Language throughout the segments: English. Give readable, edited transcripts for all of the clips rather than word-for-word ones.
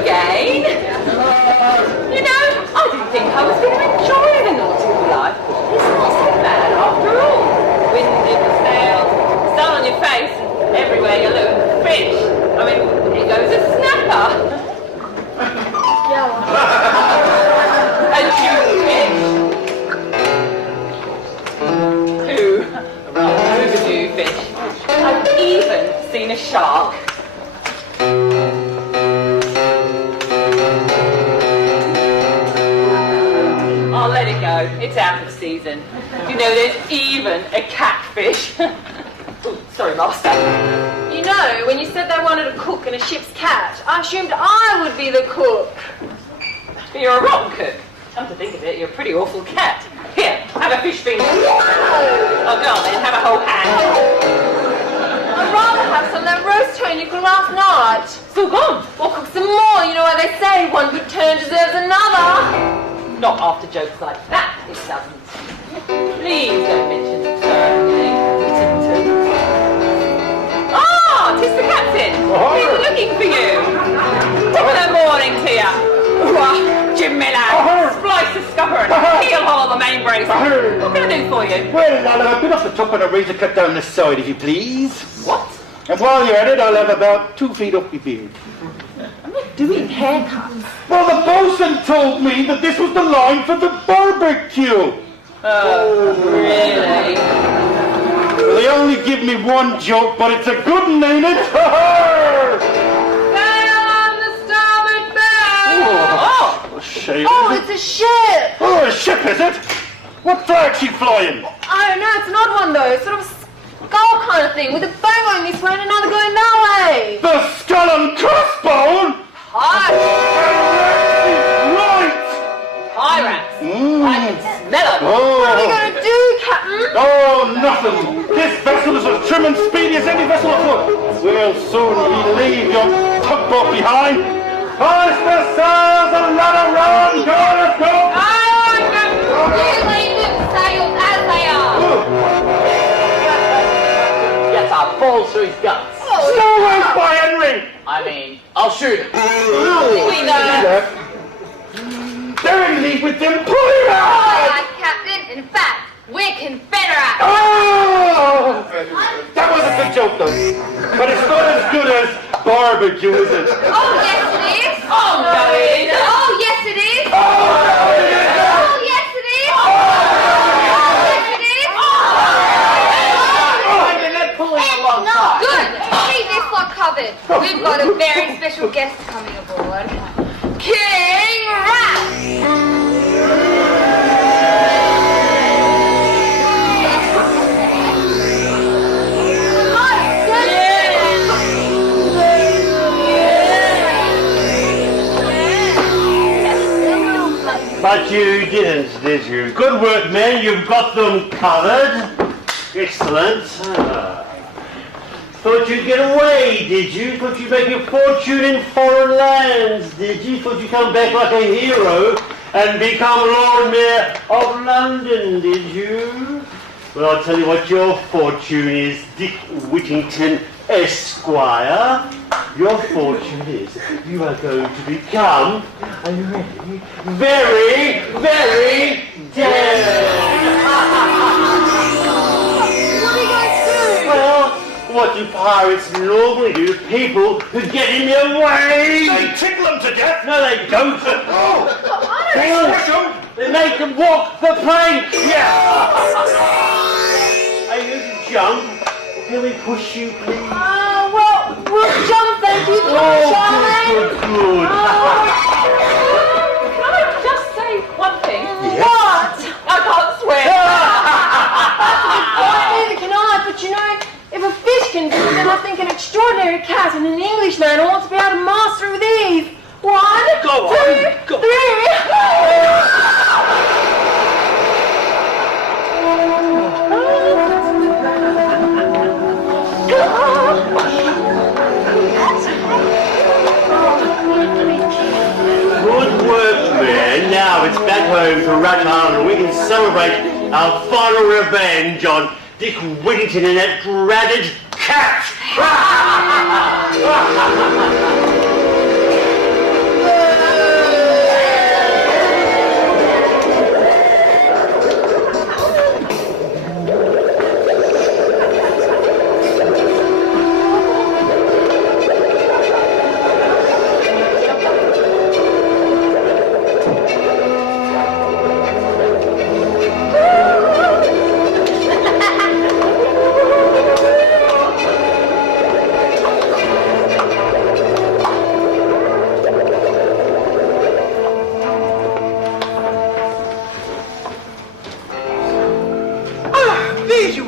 again. You know, I didn't think I was going to enjoy the nautical life. It's not so bad after all. Wind in the sails, sun on your face, and everywhere you look, fish. I mean, it goes a snapper. And shoot fish. Who? Rather overdue fish. I've even seen a shark. I'll let it go. It's out of season. You know, there's even a catfish. Ooh, sorry, master. You know, when you said they wanted a cook and a ship's cat, I assumed I would be the cook. You're a rotten cook. Come to think of it, you're a pretty awful cat. Here, have a fish finger. Oh, go on then, have a whole hand. I'd rather have some of that roast Tony Nicholls last night. Still gone. Or cook some more. You know what they say, one good turn deserves another. Not after jokes like that, it doesn't. Please don't mention the Dick Whittington. Ah, 'tis the captain. He's looking for you. Top of the morning to you. Jim Miller, splice the scupper and peel hole the main brace. What can I do for you? Well, I'll have a bit off the top and a razor cut down the side, if you please. What? And while you're at it, I'll have about 2 feet off your beard. I'm not doing haircuts. Well, the bosun told me that this was the line for the barbecue. Oh, really? Well, they only give me one joke, but it's a good one, ain't it? Shame. Oh, it's a ship! Oh, a ship, is it? What flag's she flying? I don't know, it's an odd one though. Sort of a skull kind of thing, with a bow going this way and another going that way. The skull and crossbone? Hi! Right! Pirates. I can smell them. Oh. What are we going to do, Captain? Oh, nothing. This vessel is as trim and speedy as any vessel afoot. We'll soon leave your tugboat behind. Hoist the sails and let her run! Go, let's go! Aye, Captain! You leave them sails as they are! Gets our balls through his guts. Stow away by Henry! I mean, I'll shoot him. We know. They're in league with them pirates! Aye, Captain. In fact, we're Confederates. Oh! That was a good joke, though. But it's not as good as barbecue, is it? Oh, yes, it is. Oh, no, it isn't. Oh, yes, it is. Oh, no, it isn't. Oh, yes, it is. Oh, yes, it is. I mean, they're pulling a long time. Good. Keep this lot covered. We've got a very special guest coming aboard. King Rat. But you didn't, did you? Good work, men. You've got them covered. Excellent. Thought you'd get away, did you? Thought you'd make your fortune in foreign lands, did you? Thought you'd come back like a hero and become Lord Mayor of London, did you? Well, I'll tell you what your fortune is, Dick Whittington, Esquire. Your fortune is you are going to become, are you ready? Very, very dead. What are you going to do? Well, what do pirates normally do to people who get in their way? They tickle them to death! No, they don't. Oh! They don't. They make them walk the plank. Yeah. Are you going to jump? Can we push you, please? Well, we'll jump then, you Good. Can I just say one thing? Yes. What? I can't swear. Neither can I, but you know, if a fish can do it, then I think an extraordinary cat and an Englishman ought to be able to master it with ease. 1, Go on. 2, Go. 3. Good work, man. Now it's back home to Rat Island and we can celebrate our final revenge on Dick Whittington and that dreaded cat.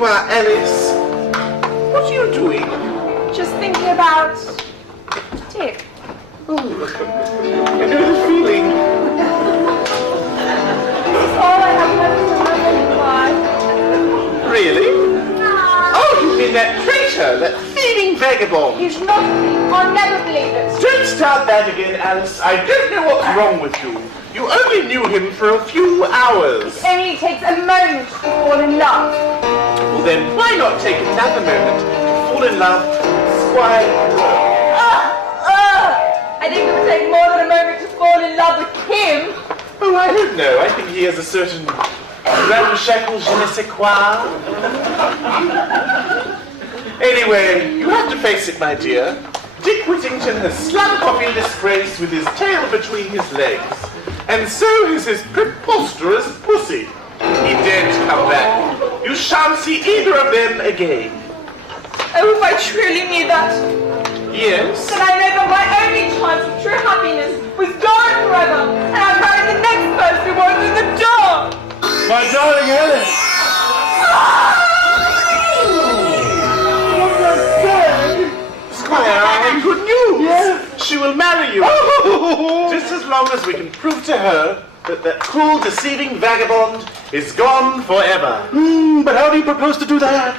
you are, Alice. What are you doing? Just thinking about Dick. Oh, I know the feeling. That's all I have left to remember, why. Really? Oh, you mean that traitor, that thieving vagabond? He's not. I'll never believe it. Don't start that again, Alice. I don't know what's wrong with you. You only knew him for a few hours. It only takes a moment to fall in love. Well then, why not take another moment to fall in love with Squire? I think it would take more than a moment to fall in love with him. Oh, I don't know. I think he has a certain ramshackle je ne sais quoi. Anyway, you have to face it, my dear. Dick Whittington has slunk off in disgrace with his tail between his legs. And so has his preposterous pussy. He daren't come back. You shan't see either of them again. Oh, if I truly knew that. Yes? Then I know that my only chance of true happiness was gone forever, and I married the next person who walked in the door. My darling Alice! Squire, I have good news. Yes. She will marry you. Just as long as we can prove to her that that cruel, deceiving vagabond is gone forever. But how do you propose to do that?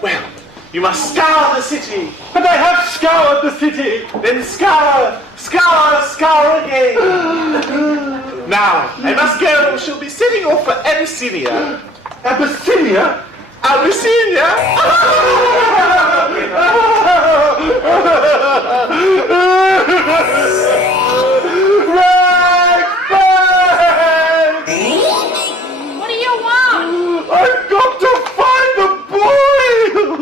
Well, you must scour the city. But I have scoured the city. Then scour again. Now, I must go. She'll be setting off for Abyssinia. Abyssinia? Abyssinia? What do you want? I've got to find the boy!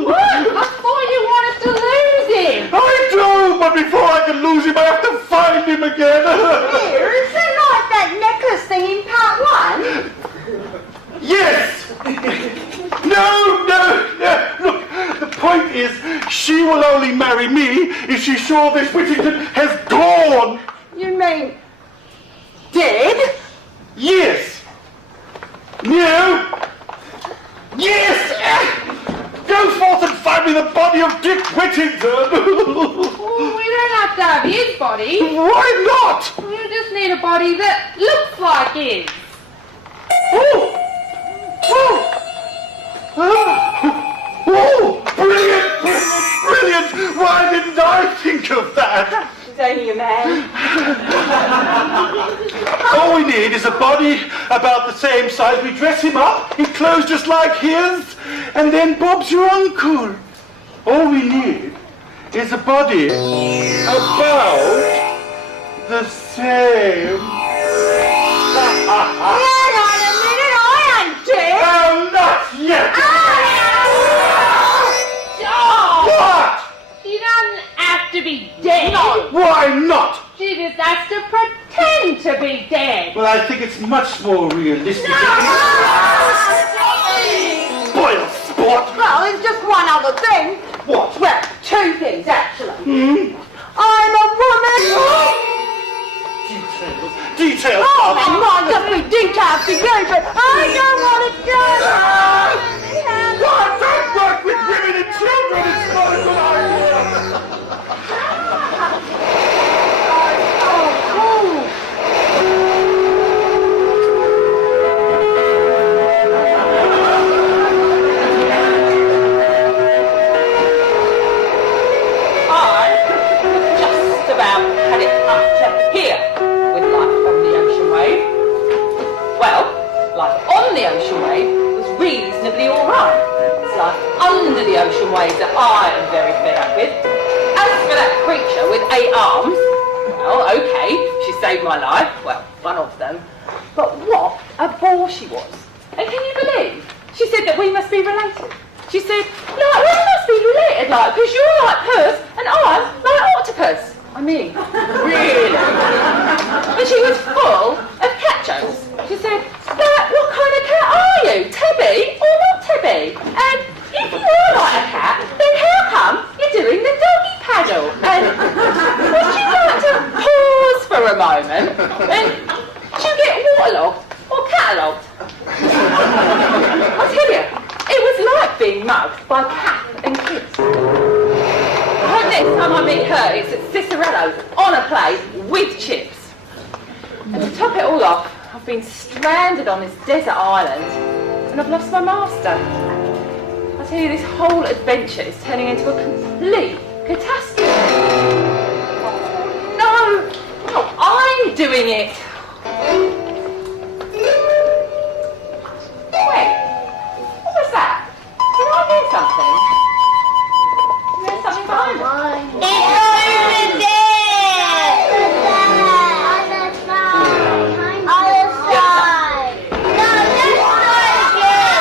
What? I thought you wanted to lose him. I do, but before I can lose him, I have to find him again. Here, is it like that necklace thing in part 1? Yes! No! Look, the point is, she will only marry me if she's sure this Whittington has gone. You mean dead? Yes. No. Yes. Go forth and find me the body of Dick Whittington. Oh, we don't have to have his body. Why not? We just need a body that looks like his. Oh! Brilliant! Why didn't I think of that? She's only a man. All we need is a body about the same size. We dress him up in clothes just like his, and then Bob's your uncle. All we need is a body about the same. Hang on a minute, I ain't dead. Oh, not yet! Oh, What? she doesn't have to be dead. Why not? She just has to pretend to be dead. Well, I think it's much more realistic. Spoil sport! Well, there's just one other thing. What? Well, two things, actually. I'm a woman. Details! Oh, it might just be details to you, but I don't want to go. What? Don't work with women and children! It's not a good idea! Just about had it up to here with life on the ocean wave. Well, life on the ocean wave was reasonably alright. It's life under the ocean wave that I am very fed up with. As for that creature with 8 arms, well, okay, she saved my life, well, one of them. But what a bore she was. And can you believe? She said that we must be related. She said, like, we must be related, like, because you're like puss and I'm like octopus. I mean, really? And she was full of cat jokes. She said, what kind of cat are you? Tabby or not Tabby? And if you're like a cat, then how come you're doing the doggy paddle? And would you like to pause for a moment? And do you get waterlogged or catalogued? I tell you, it was like being mugged by Kath and Kit. I hope next time I meet her, it's at Cicerello's, on a plate, with chips. And to top it all off, I've been stranded on this desert island, and I've lost my master. I tell you, this whole adventure is turning into a complete catastrophe. No, I'm doing it. Wait, what was that? Did I hear something? Is there something behind it? It's over there! Other side! No, this side again!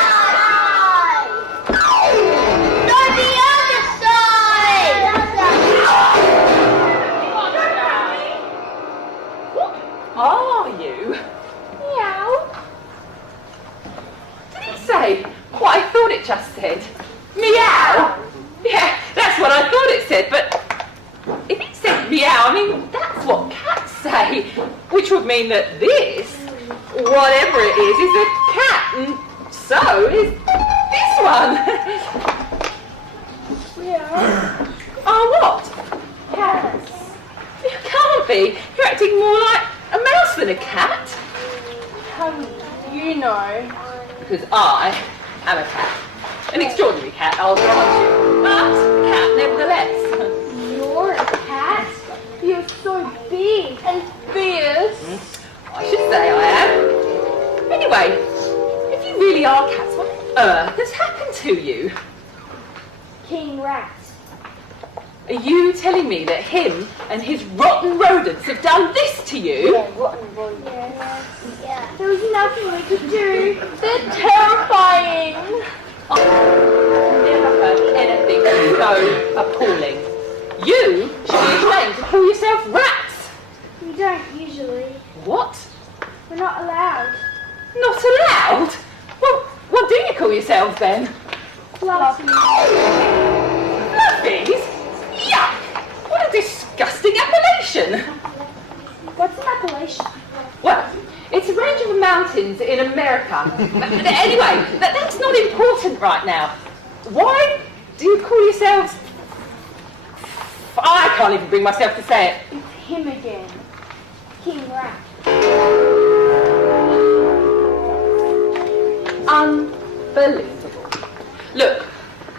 No, the other side! What are you? Meow. Did it say what I thought it just said? Meow? Yeah, that's what I thought it said, but if it said meow, I mean, that's what cats say, which would mean that this, whatever it is a cat, and so is this one. Yeah. Oh, what? Cats. You can't be. You're acting more like a mouse than a cat. How do you know? Because I am a cat. An extraordinary cat, I'll grant you. But cat nevertheless. You're a cat? You're so big and fierce. I should say I am. Anyway, if you really are cats, what on earth has happened to you? King Rat. Are you telling me that him and his rotten rodents have done this to you? Yeah, rotten boy. Yes. Yeah. There was nothing we could do. They're terrifying. I've never heard anything so appalling. You should be ashamed to call yourself rats. We don't usually. What? We're not allowed. Not allowed? Well, what do you call yourselves then? Fluffy. Fluffies? Yuck! What a disgusting appellation. What's an appellation? Well, it's a range of mountains in America. But anyway, that's not important right now. Why do you call yourselves... I can't even bring myself to say it. It's him again. King Rat. Unbelievable. Look,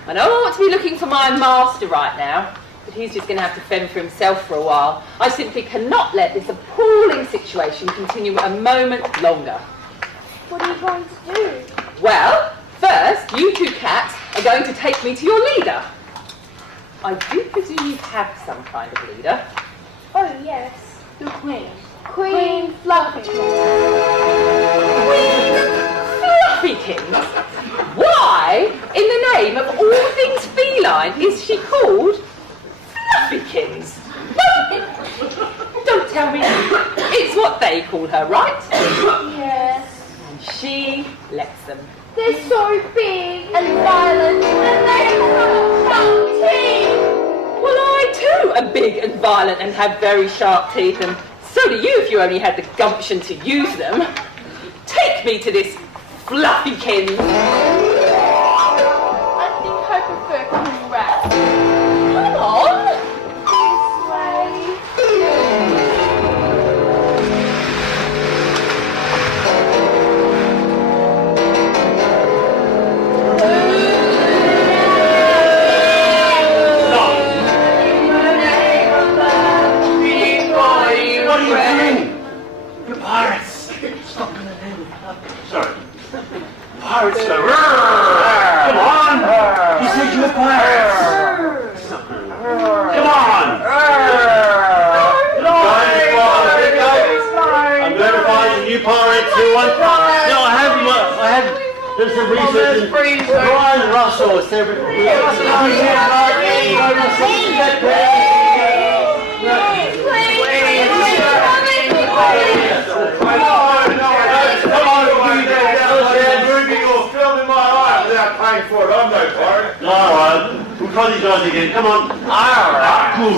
I know I want to be looking for my master right now, but he's just going to have to fend for himself for a while. I simply cannot let this appalling situation continue a moment longer. What are you going to do? Well, first, you two cats are going to take me to your leader. I do presume you have some kind of leader. Oh, yes. The Queen. Queen Fluffy. Queen Fluffykins? Why, in the name of all things feline, is she called Fluffykins? Don't tell me. It's what they call her, right? Yes. And she lets them. They're so big and violent and they have sharp teeth. Well, I too am big and violent and have very sharp teeth, and so do you if you only had the gumption to use them. Take me to this Fluffykins. I think I prefer King Rat. Come on. This What are you doing? You're pirates. Stop in the name of... Sorry. Pirates are... Come on! You said you were pirates! Come on! I'm going to find some new pirates who want... No, I have done some research and Brian Russell is there. Alright, we'll try these guys again. Come on. Alright. Cool.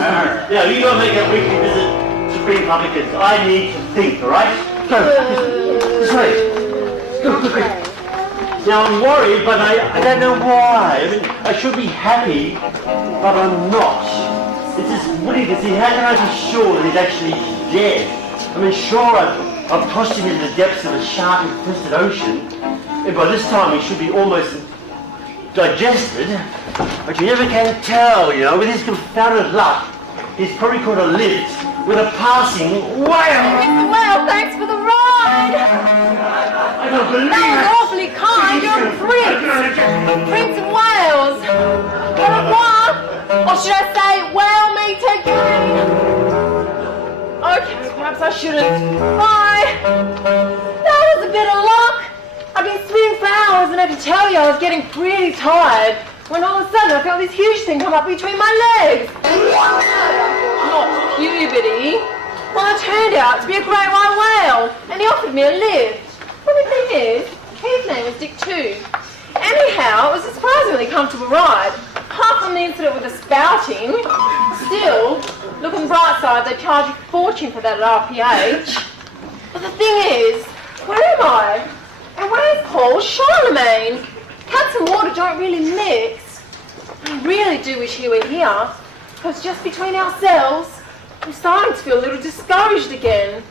Yeah, you gotta make a weekly visit to Supreme Publicans. I need to think, alright? Go. This way. Go, quick. Now I'm worried, but I don't know why. I mean, I should be happy, but I'm not. It's this Whittington, see, how can I be sure that he's actually dead? I mean, sure, I've tossed him into the depths of a shark-infested ocean, and by this time he should be almost digested, but you never can tell, you know. With his confounded luck, he's probably caught a lift with a passing whale. Mr. Whale, thanks for the ride. I don't believe That was it. awfully kind. You're a prince. Prince of Wales. Au revoir. Or should I say, whale meet again? Okay, perhaps I shouldn't. Bye. That was a bit of luck. I've been swimming for hours and I have to tell you I was getting pretty tired when all of a sudden I felt this huge thing come up between my legs. Not puberty. Well, it turned out to be a great white whale and he offered me a lift. Well, the thing is, his name was Dick too. Anyhow, it was a surprisingly comfortable ride. Apart from the incident with the spouting, still, look on the bright side, they charge you a fortune for that at RPH. But the thing is, where am I? And where's Paul Charlemagne? Cats and water don't really mix. I really do wish he were here, because just between ourselves, I'm starting to feel a little discouraged again.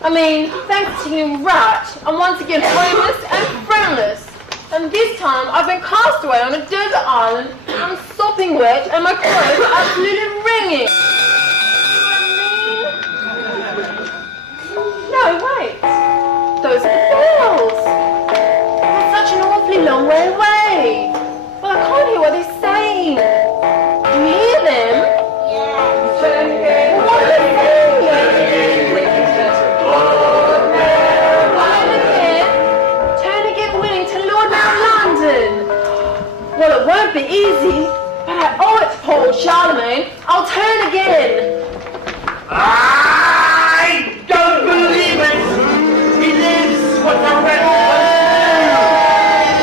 I mean, thanks to him, Rat, I'm once again homeless and friendless. And this time, I've been cast away on a desert island, I'm sopping wet, and my clothes are absolutely wringing. No, wait. Those are the bells. That's such an awfully long way away. Well, I can't hear what they're saying. Do you hear them? Yeah. Turn again. What are they saying? Turn again, Whittington, Lord Mayor of London. Well, it won't be easy, but I owe it to Paul Charlemagne. I'll turn again. I don't believe it! He lives! What the rat must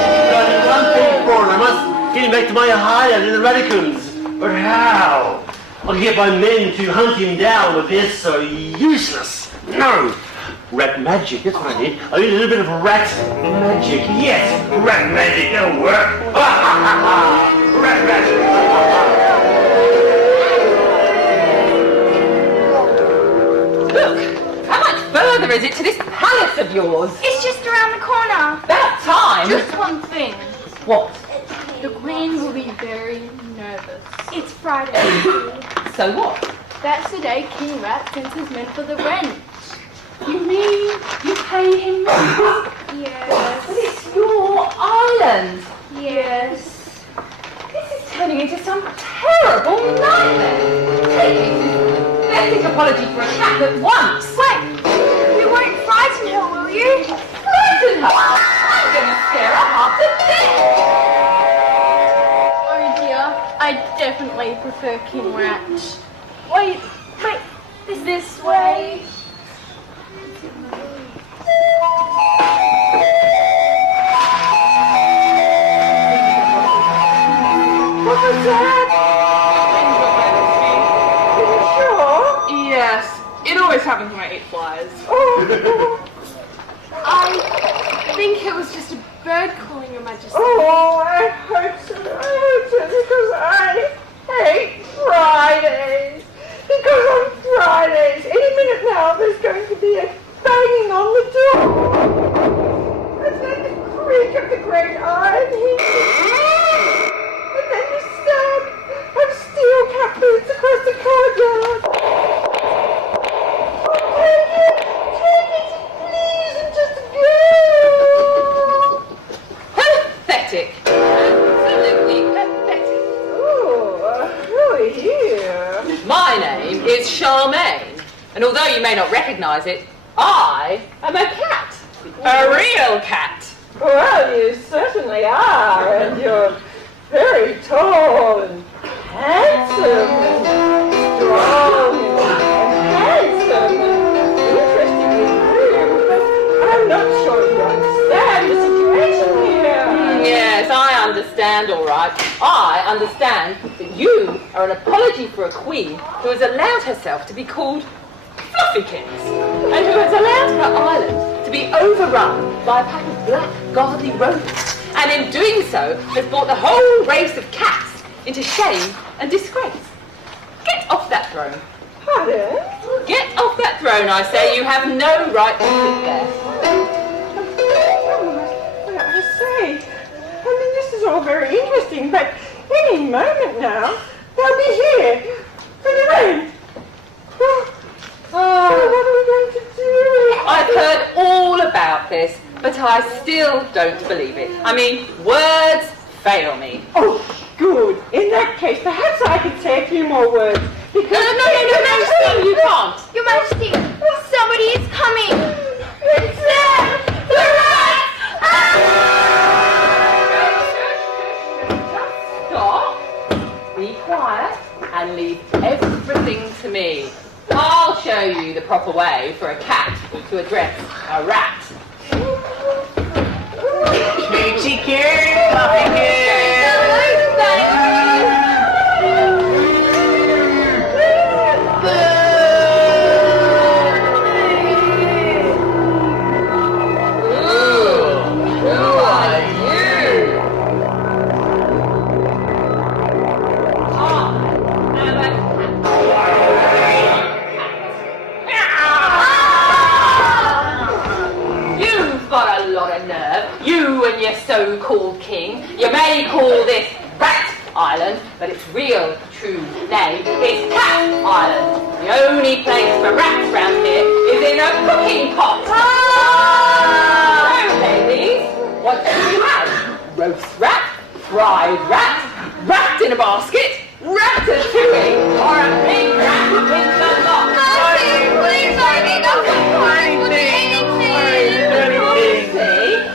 do? I've done one thing for him. I must get him back to my hideout in the Radicums. But how? I can get my men to hunt him down, but they're so useless. No! Rat magic, that's what I need. I need a little bit of rat magic. Yes, rat magic, that'll work. Rat magic. Look, how much further is it to this palace of yours? It's just around the corner. About time. Just one thing. What? The Queen will be very nervous. It's Friday. So what? That's the day King Rat sends his men for the rent. You mean you pay him rent? Yes. But it's your island. Yes. This is turning into some terrible nightmare. Take it. Pathetic apology for a cat at once. Wait, you won't frighten her, will you? Frighten her. I'm going to scare her half to death. Oh dear, I definitely prefer King Rat. Wait, this way. What was that? Are you sure? Yes, it always happens when I eat flies. Oh, I think it was just a bird calling, Your Majesty. oh, I hope so, because I hate Fridays. Because on Fridays, any minute now, there's going to be a banging on the door. And then the creak of the great iron hinges. And then the stab of steel cap boots across the courtyard. Oh, take it, please, and just go. Pathetic. Absolutely pathetic. Oh, who are you? My name is Charmaine, and although you may not recognise it, I am a cat. A real cat. Well, you certainly are, and you're very tall and handsome and strong and handsome and interestingly groomed, but I'm not sure you understand the situation here. Yes, I understand, all right. I understand that you are an apology for a queen who has allowed herself to be called Fluffykins, and who has allowed her island to be overrun by a pack of black, godly rodents. and in doing so has brought the whole race of cats into shame and disgrace. Get off that throne. Pardon? Get off that throne, I say. You have no right to sit there. I say, I mean, this is all very interesting, but any moment now, they'll be here for the rain. Oh, what are we going to do? I've heard all about this, but I still don't believe it. I mean, words fail me. Oh, good. In that case, perhaps I could say a few more words. Because No, you can't. Your Majesty, somebody is coming. It's them! The rats! Stop, be quiet, and leave everything to me. I'll show you the proper way for a cat to address a rat. Coochie coo, puppy coo. You and your so-called king. You may call this Rat Island, but its real, true name is Cat Island. The only place for rats round here is in a cooking pot. So, ladies, what do you have? Roast rat, fried rat, rat in a basket, ratatouille, or a big rat in the lot? Please, I need nothing fine with anything.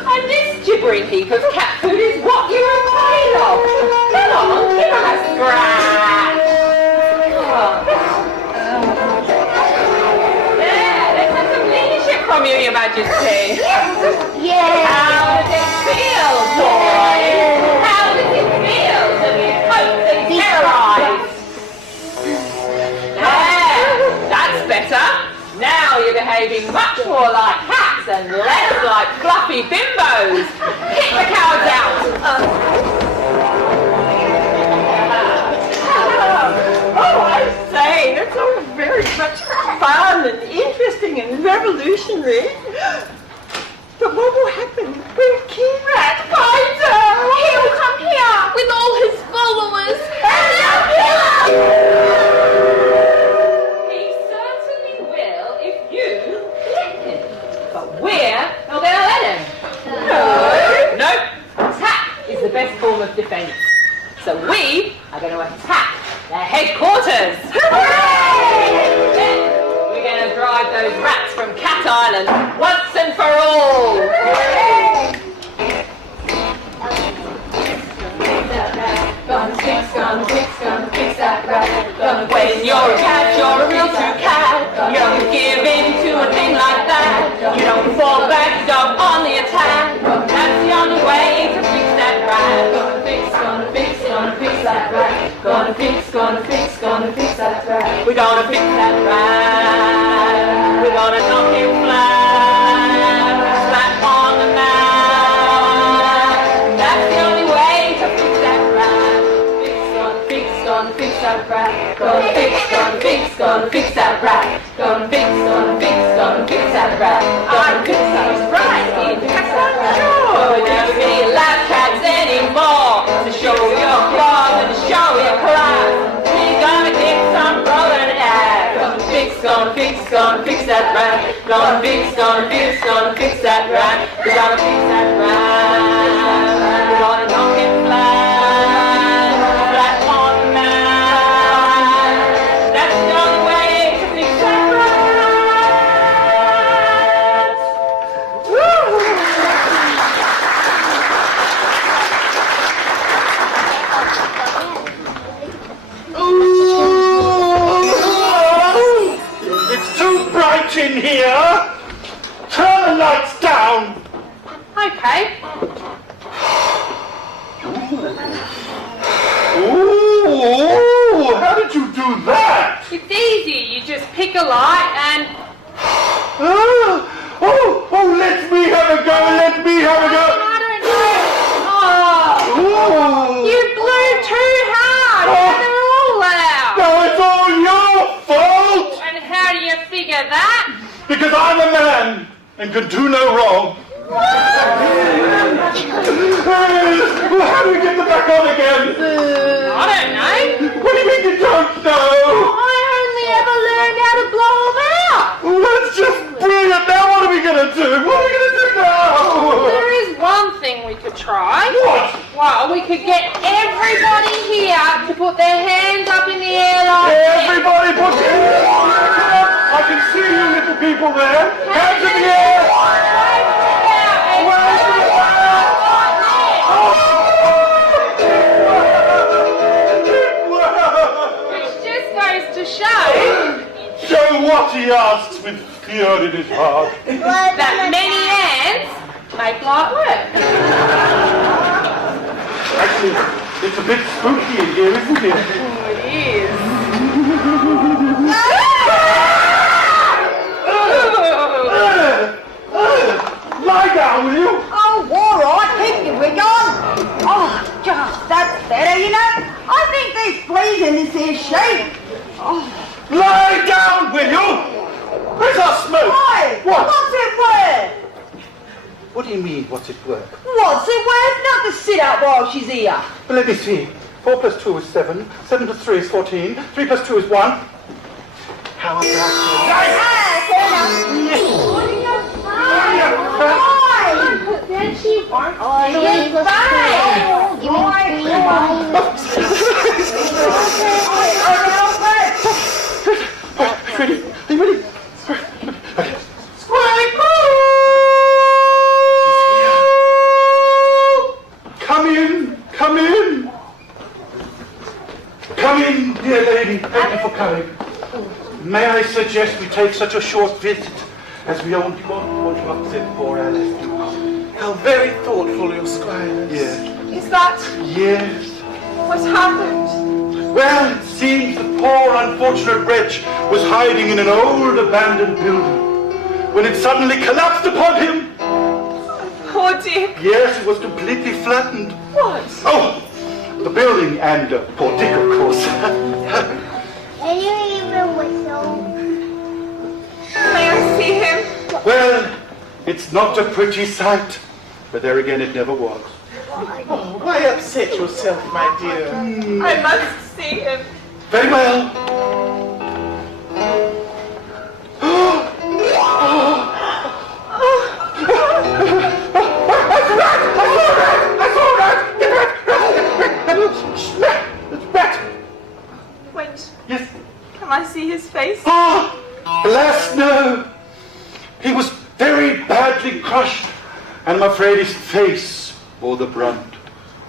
And this gibbering heap of cat food is what you are made of. Come on, give us a scratch. There, let's have some leadership from you, Your Majesty. Yeah. How does it feel, boys? How does it feel to be poked and terrorized? There, that's better. Now you're behaving much more like cats and less like fluffy bimbos. Kick the cowards out. Oh, I say, that's all very much fun and interesting and revolutionary. But what will happen when King Rat finds out? He'll come here with all his followers. And they'll kill us. He certainly will if you let him. But we're not going to let him. No. Attack is the best form of defence. So we are going to attack their headquarters. Then we're going to drive those rats from Cat Island once and for all. Gonna fix that rat. When you're a cat, you're a real true cat. You don't give in to a thing like that. You don't fall back, you don't on the attack. That's the only way to fix that rat. Gonna fix that rat. Gonna fix that rat. We're gonna fix that rat. We're gonna knock him flat, slap on the mat. That's the only way to fix that rat. Gonna fix that rat. Gonna fix that rat. Gonna fix that rat. I'm fixing right in Cat Island. We don't need lab cats anymore to show your claws and to show your class. We're gonna kick some brother in the ass. Gonna fix that rat. Gonna fix that rat. We're gonna fix that rat. We're gonna knock him flat, flat on the mat. That's the only way to fix that rat. It's too bright in here. Turn the lights down. Okay. Ooh, how did you do that? It's easy. You just pick a light and Oh, let me have a go. I don't know. I'm a man and can do no wrong. Well, how do we get them back on again? I don't know. What do you mean you don't know? I only ever learned how to blow them out. Well, that's just brilliant. Now what are we going to do? What are we going to do now? There is one thing we could try. What? Well, we could get everybody here to put their hands up in the air like Everybody put your hands up. I can see you little people there. Hands in the air. Which just goes to show Show what he asks with fear in his heart. that many hands make light work. Actually, it's a bit spooky in here, isn't it? It is. Lie down, will you? Oh, all right, keep your wig on. Oh, gosh, that's better, you know. I think there's fleas in this here sheet. Oh, Lie down, will you? Where's our smoke? why? What? What's it worth? What do you mean, what's it worth? What's it worth not to sit up while she's here? Well, let me see. 4 plus 2 is 7. 7 plus 3 is 14. 3 plus 2 is 1. How about But then she won't Ready? Are you ready? Come in, come in. Come in, dear lady. Thank you for coming. May I suggest we take such a short visit as we only want to upset poor Alice. How very thoughtful, your squire. Yes. Is that Yes. what happened? Well, it seems the poor unfortunate wretch was hiding in an old abandoned building when it suddenly collapsed upon him. Poor Dick. Yes, it was completely flattened. What? Oh, the building and poor Dick, of course. Can you even whistle? May I see him? Well, it's not a pretty sight, but there again, it never was. Oh, why upset yourself, my dear? I must see him. Very well. Wait, Yes. can I see his face? Ah, alas, no. He was very badly crushed, and I'm afraid his face bore the brunt.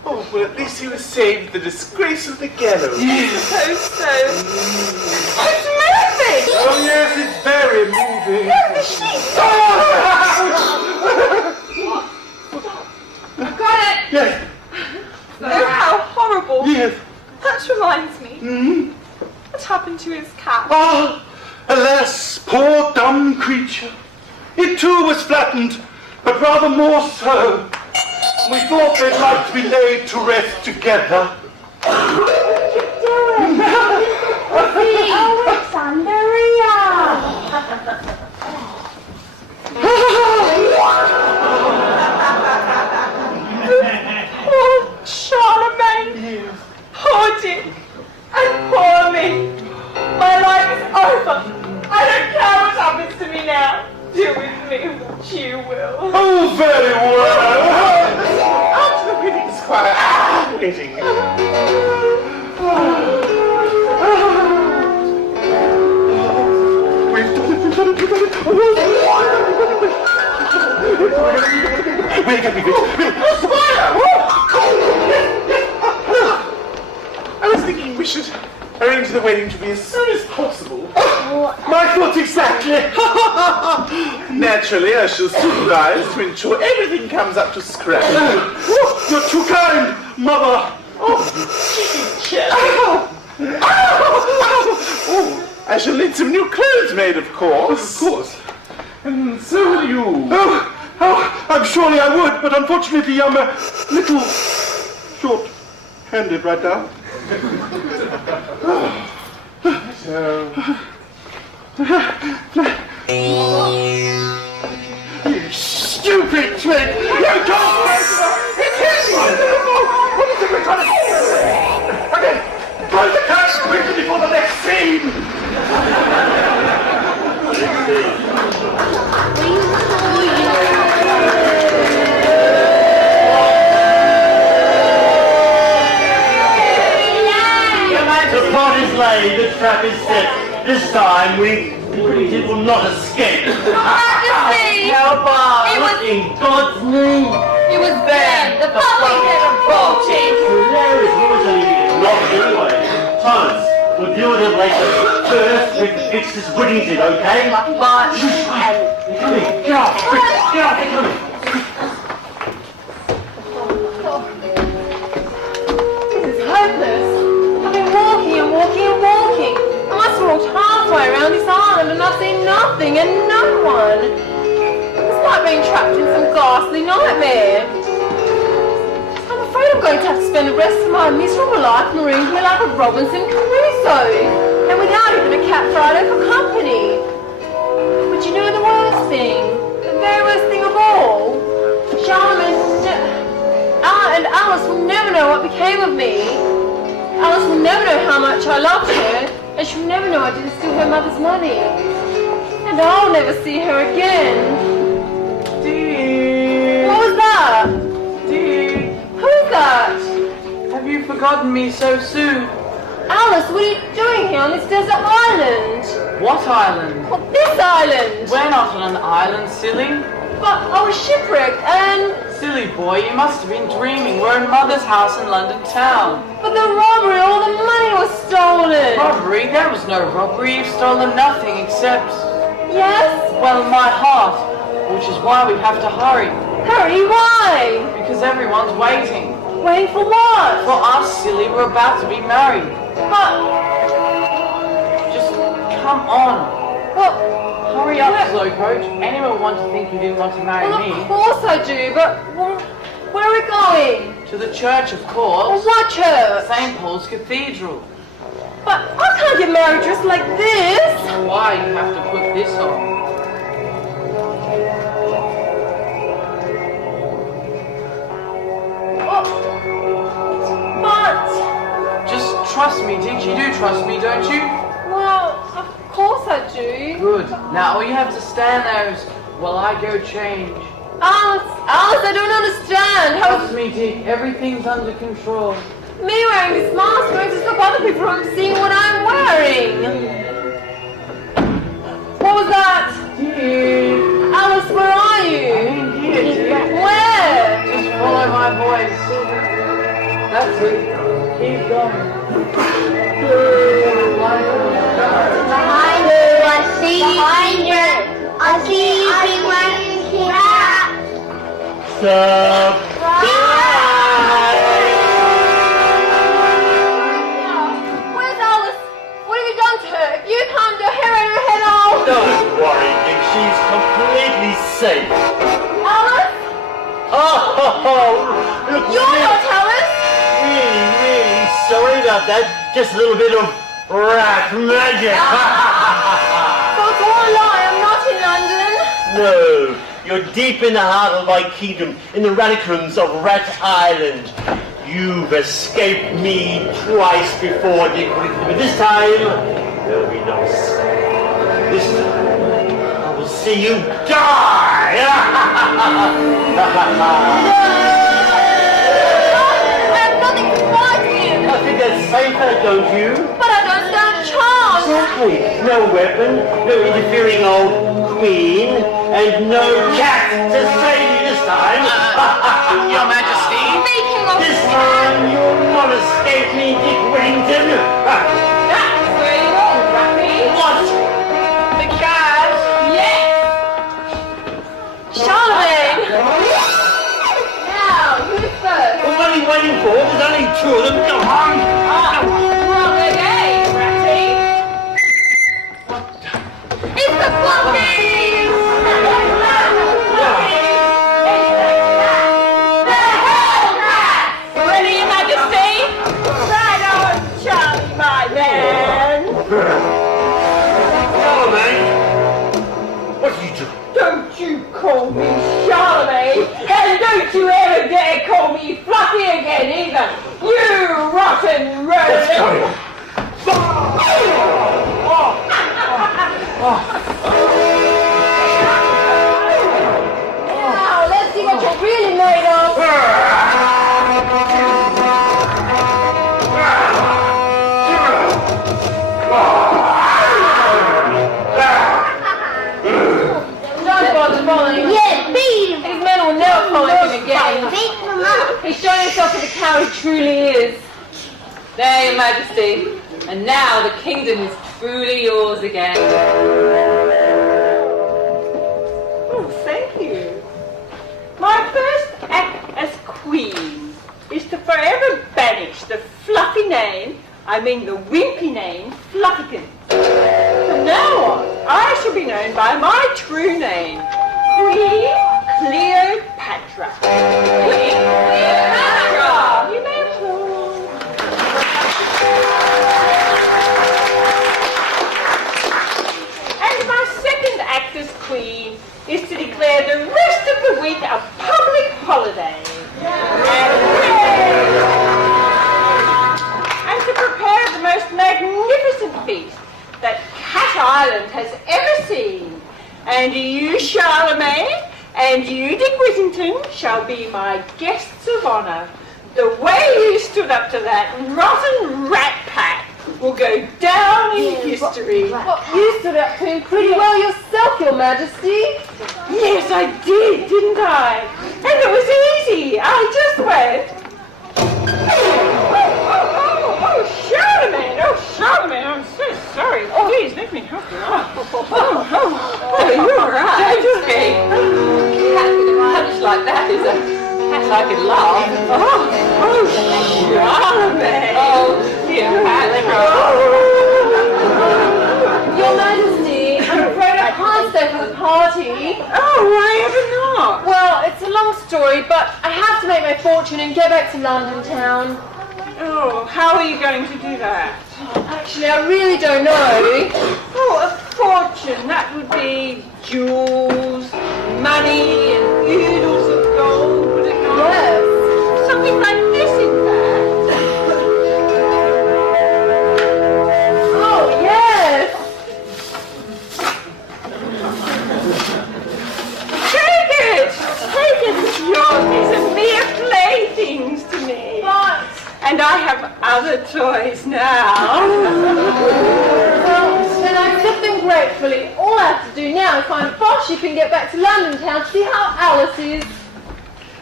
Oh, well, at least he was saved the disgrace of the gallows. Yes. So. It's moving! Oh, yes, it's very moving. Got it! Yes, Oh, how horrible. yes. That reminds me. Mm-hmm. What happened to his cat? Ah, alas, poor dumb creature. It too was flattened, but rather more so. We thought they'd like to be laid to rest together. Oh, it's under Poor Charlemagne. Poor Dick. And poor me. My life is over. I don't care what happens to me now. Do with me what you will. Oh, very well. Out to the wedding, squire. Out to the wedding. We've done it. We're going to be I was thinking we should arrange the wedding to be as soon as possible. My thoughts exactly. Naturally, I shall supervise to ensure everything comes up to scratch. You're too kind, Mother. I shall need some new clothes made, of course. Of course. And so will you. Oh, I'm surely I would, but unfortunately I'm a little short-handed right now. You stupid twig! You can't break it! It's his one! What do you think we're trying to do? Okay, close the curtain quickly before the next scene! The plot is laid, the trap is set. This time Whittington will not escape. Help us! What in God's name? It was them, the public that revolted. Hilarious. What was it? Not anyway. Thomas, we'll deal with it later. First, we have to fix this Whittington, okay? But, Come here. Get off. Get off. Come here. This is hopeless. I've been walking and walking and walking. I must have walked halfway around this island and I've seen nothing and no one. It's like being trapped in some ghastly nightmare. I'm afraid I'm going to have to spend the rest of my miserable life marooned here like a Robinson Crusoe, and without even a cat Friday for company. But you know the worst thing? The very worst thing of all? Charlotte and Alice will never know what became of me. Alice will never know how much I loved her, and she'll never know I didn't steal her mother's money. And I'll never see her again. Dear. What was that? Dear. Who's that? Have you forgotten me so soon? Alice, what are you doing here on this desert island? What island? Well, this island. We're not on an island, silly. But I was shipwrecked and... Silly boy, you must have been dreaming. We're in Mother's house in London town. But the robbery, all the money was stolen. Robbery? There was no robbery. You've stolen nothing except... Yes? well, my heart. Which is why we have to hurry. Hurry, why? Because everyone's waiting. Waiting for what? For us, silly, we're about to be married. But... Just come on. Well... Hurry up, slow coach. Anyone want to think you didn't want to marry Well, me? of course I do, but where are we going? To the church, of Well, course. what church? St. Paul's Cathedral. But I can't get married dressed like this. Why you have to put this on? But... Just trust me, Dick. You do trust me, don't you? Well, of course I do. Good. Now all you have to stand there is while I go change. Alice, I don't understand. How Trust me, Dick. Everything's under control. me wearing this mask going to stop other people from seeing what I'm wearing? What was that? Dick. Alice, where are you? I'm here, Dick. Where? Just follow my voice. That's it. Keep going. Behind her, I see. Behind her, I see you big wearing cat. Where's Alice? What have you done to her? If you can't do hair on her head all. Don't worry, Dick. She's completely safe. Alice? Oh, look, You're not Alice? really sorry about that. Just a little bit of rat magic. So it's all a lie. I'm not in London. No, you're deep in the heart of my kingdom, in the ratacombs of Rat Island. You've escaped me twice before, Dick Whittington, but this time there'll be no escape. This time I will see you die. I have nothing to fight with. I think that's safer, don't you? But I don't stand a chance. Exactly. No weapon, no interfering old queen, and no cat to save you this time. Your Majesty. Speaking of This time you'll not escape me, Dick Whittington. That's where you're wrong, Rappy. What? The cat. Yes! Charlemagne. Now, who's first? What are you waiting for? There's only two of them. Come on. Wrong again, Ratty. It's the floppies! Ready, Your Majesty? Right on, Charlie, my man. Charlemagne, call me Charlemagne, and don't you ever dare call me Fluffy again either, you rotten rodent! Now, let's see what you're really made of. Don't bother following him. Yeah, beat him. These men will never follow him again. Beat him up. He's shown himself to the coward he truly is. There, Your Majesty, and now the kingdom is truly yours again. Oh, thank you. My first act as queen is to forever banish the fluffy name, I mean the wimpy name, Fluffykins. From now on, I shall be known by my true name, Queen Cleopatra. Queen Cleopatra! You may applaud. And my second act as queen is to declare the rest of the week a public holiday. And to prepare the most magnificent feast that Cat Island has ever seen. And you, Charlemagne, and you, Dick Whittington, shall be my guests of honour. The way you stood up to that rotten rat pack will go down in history. Well, you stood up to him pretty well yourself, Your Majesty. Yes, I did, didn't I? And it was easy. I just went. Charlemagne, I'm so sorry. Please, let me help you. Oh, you're all right. Cat with a punch like that is a cat I could laugh. Charlemagne. Oh, dear Cleopatra. Your Majesty, I'm afraid I can't stay for the party. Oh, why ever not? Well, it's a long story, but I have to make my fortune and get back to London town. Oh, how are you going to do that? Actually, I really don't know. Oh, a fortune. That would be jewels, money, and oodles of gold, would it not? Yes. Something like this, in fact. Oh, yes. Take it! It's yours. These are mere playthings to me. But... And I have other toys now. Well, then I accept them gratefully. All I have to do now is find a fast ship and get back to London town to see how Alice is.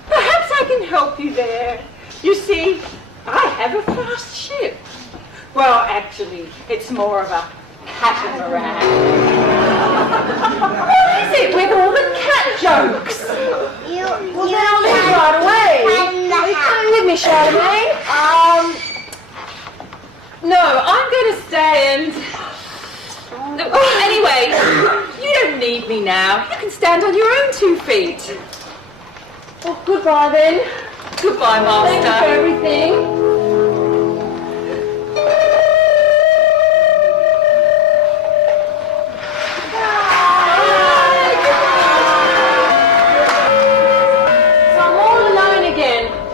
Perhaps I can help you there. You see, I have a fast ship. Well, actually, it's more of a catamaran. What is it with all the cat jokes? Well, then I'll leave right away. Are you coming with me, Charlemagne? No, I'm going to stay and... Anyway, you don't need me now. You can stand on your own 2 feet. Well, goodbye then. Goodbye, Master. Thank you for everything.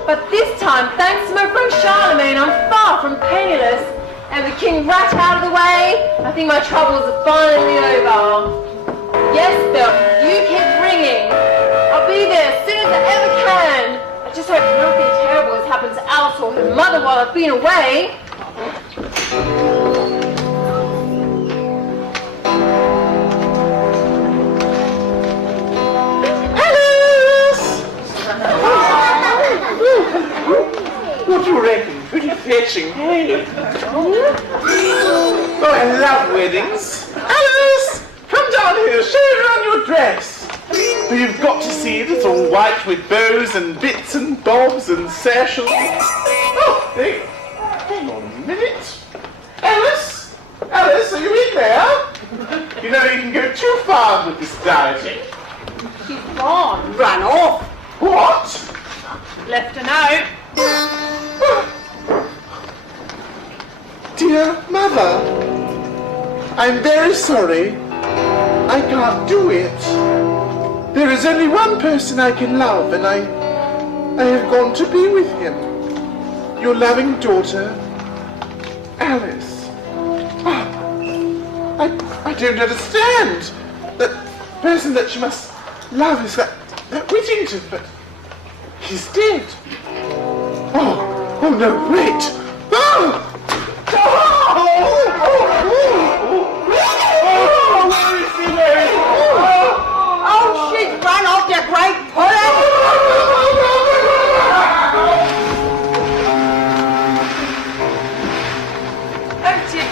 But this time, thanks to my friend Charlemagne, I'm far from penniless. And the king rat out of the way, I think my troubles are finally over. Yes, Bill, you keep ringing. I'll be there as soon as I ever can. I just hope nothing terrible has happened to Alice or her mother while I've been away. What do you reckon? Pretty fetching, hey? Oh, I love weddings. Alice, come down here, show everyone your dress. Oh, you've got to see it. It's all white with bows and bits and bobs and sashes. Oh, hey, hang on a minute. Alice, are you in there? You know you can go too far with this dieting. She's gone. Run off. What? Left a note. Dear Mother, I'm very sorry. I can't do it. There is only one person I can love, and I have gone to be with him. Your loving daughter, Alice. I don't understand. The person that she must love is that Whittington, but he's dead. Oh no, wait. Where is she, Mary? Oh, she's run off, you great puller! Oh, Dick,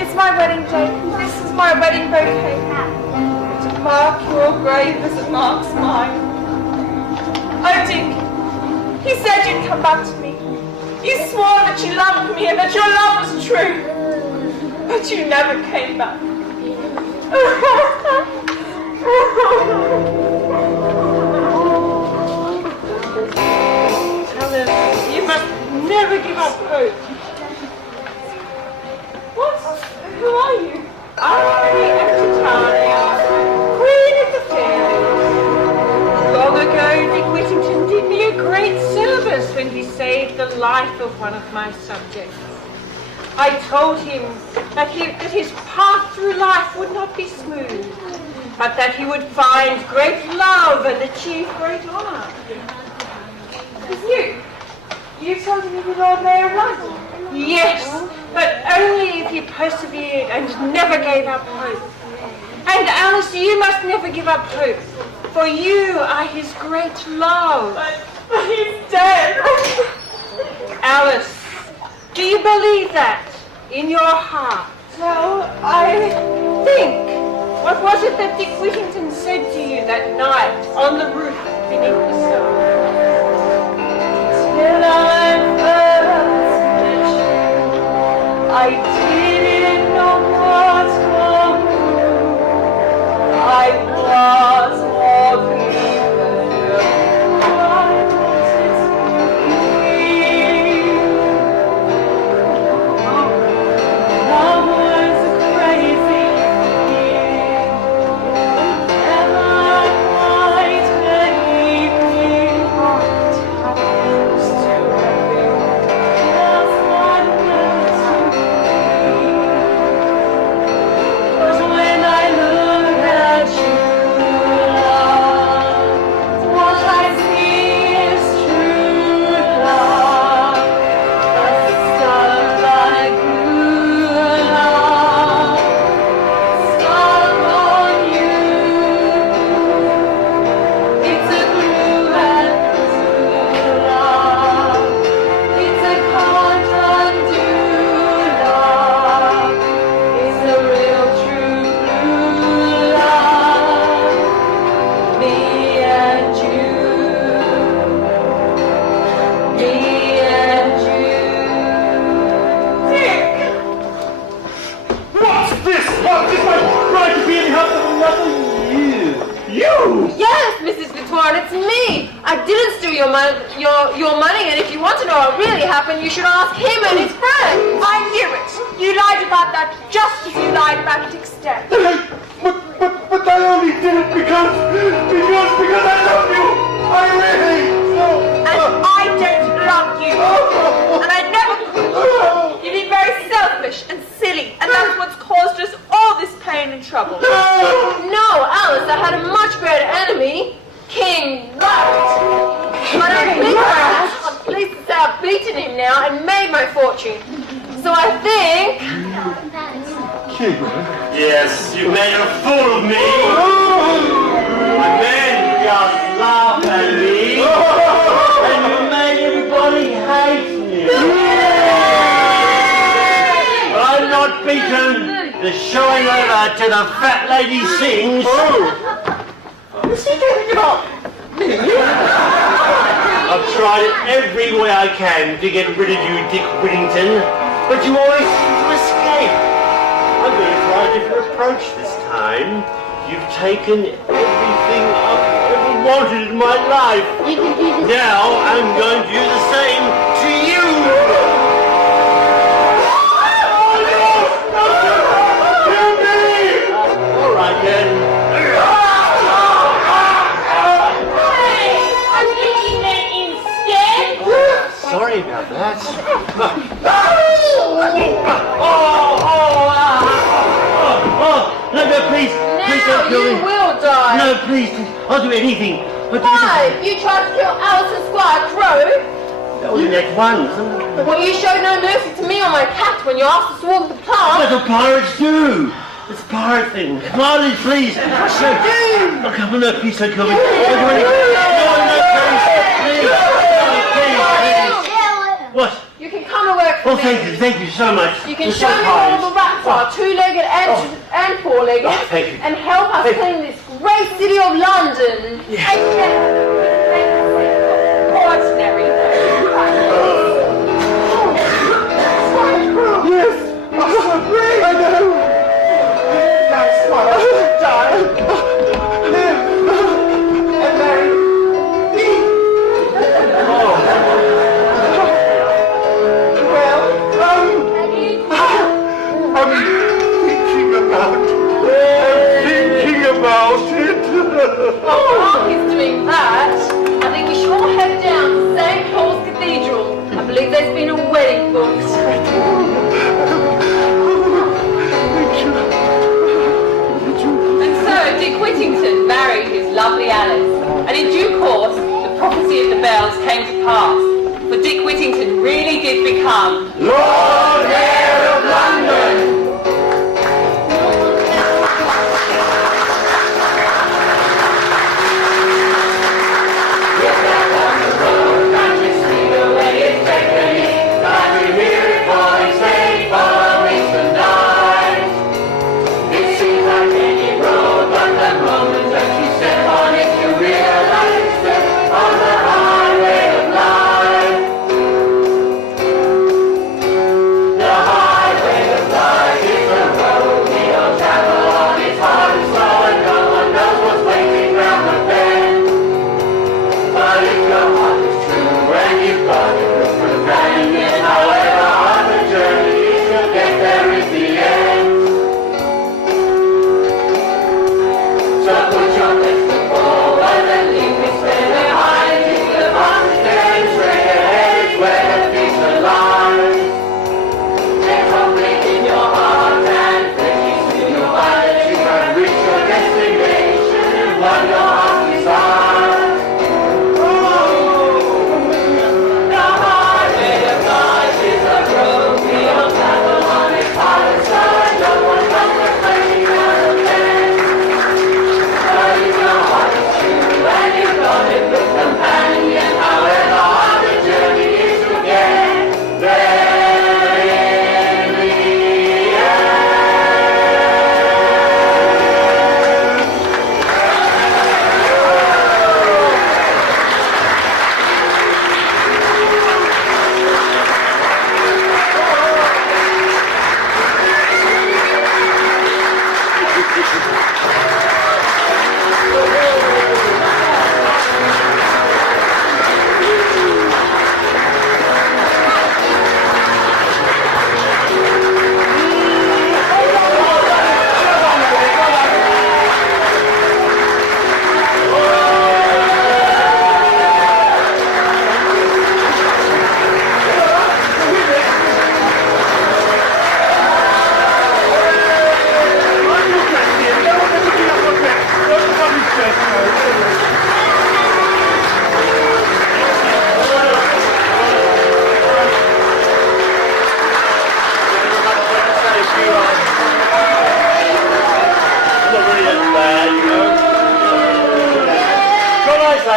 it's my wedding day. This is my wedding bouquet. To mark your grave as it marks mine. Oh, Dick, he said you'd come back to me. You swore that you loved me and that your love was true. But you never came back. Tell him you must never give up hope. What? Who are you? I'm Titania, Queen of the Fairies. Long ago, Dick Whittington did me a great service when he saved the life of one of my subjects. I told him that his path through life would not be smooth, but that he would find great love and achieve great honor. You told him he'd be Lord Mayor of London? Yes, but only if he persevered and never gave up hope. And Alice, you must never give up hope, for you are his great love. But he's dead. Alice, do you believe that in your heart? No, I Think, what was it that Dick Whittington said to you that night on the roof beneath the stone? Till I first met you, I didn't know what to do. I was more even who I wanted to be. Love was a crazy thing, and I might believe me. Yes, Mrs. Fitzwarren, it's me. I didn't steal your money, and if you want to know what really happened, you should ask him and his friends. I knew it. You lied about that just as you lied about Dick's death. But I only did it because I love you. I really. And I don't love you. And I never could. You've been very selfish and silly, and that's what's caused us all this pain and trouble. No, Alice, I had a much greater enemy, King Rat. But I'm pleased to say I've beaten him now and made my fortune. So I think... Yes, you made a fool of me. And then just laugh at me. And you made everybody hate me. But I'm not beaten. The showing over to the fat lady sings. Is he getting up? I've tried it every way I can to get rid of you, Dick Whittington, but you always seem to escape. I'm going to try a different approach this time. You've taken everything I've ever wanted in my life. Now I'm going to do the same to you. All right then. That's... No, please. Please don't kill me. You will die. No, please. I'll do anything. Why? You tried to kill Alice and Squire Crow? That was the next one, wasn't it? Well, you showed no mercy to me or my cat when you asked us to walk the path. That's what pirates do. It's a pirate thing. Come on, please. What you do? Oh, come on, no, please don't kill me. I'll do anything. No, please. What? You can come and work for Oh, me. thank you so much. You can You're show so me kind. all the rats are, two-legged and four-legged, thank you. and help us clean this great city of London. Ordinary. Yes! Oh, I know! That's why I should die. Live! And marry me! Well, I'm thinking about it. Oh, while he's doing that, I think we should all head down to St. Paul's Cathedral. I believe there's been a wedding booked. And so Dick Whittington married his lovely Alice, and in due course the prophecy of the bells came to pass, for Dick Whittington really did become Lord Mayor of London!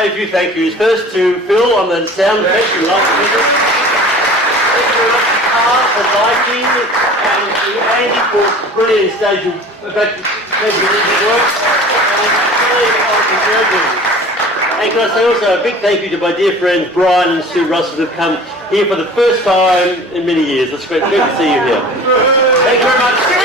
A few thank yous. First to Phil on the sound effects and lighting business. Thank you very much to Carl for lighting and to Andy for brilliant stage music work. And can I say also a big thank you to my dear friends Brian and Sue Russell who have come here for the first time in many years. It's great to see you here. Thank you very much.